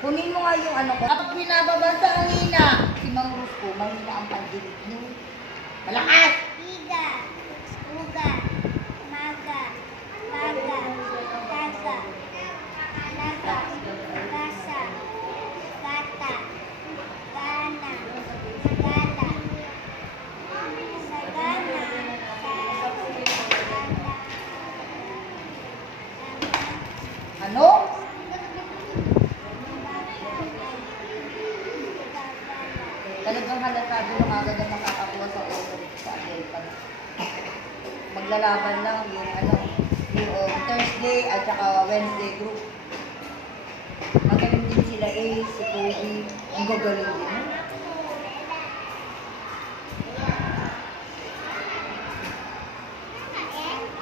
Kunin mo nga yung ano ko. Kapag pinababasa ang hina, si Mang Rusco, mahina ang pandinig niyo. Malakas! Iga, uga, maga, baga, daga, laga, gasa, gata, gana, gala, sagana, Ano? Talagang halatado ng agad ang makakakuha sa order sa Adelpa. Maglalaban lang yung yung Thursday at saka Wednesday group. Magaling din sila si Kobe. Ang gagaling din.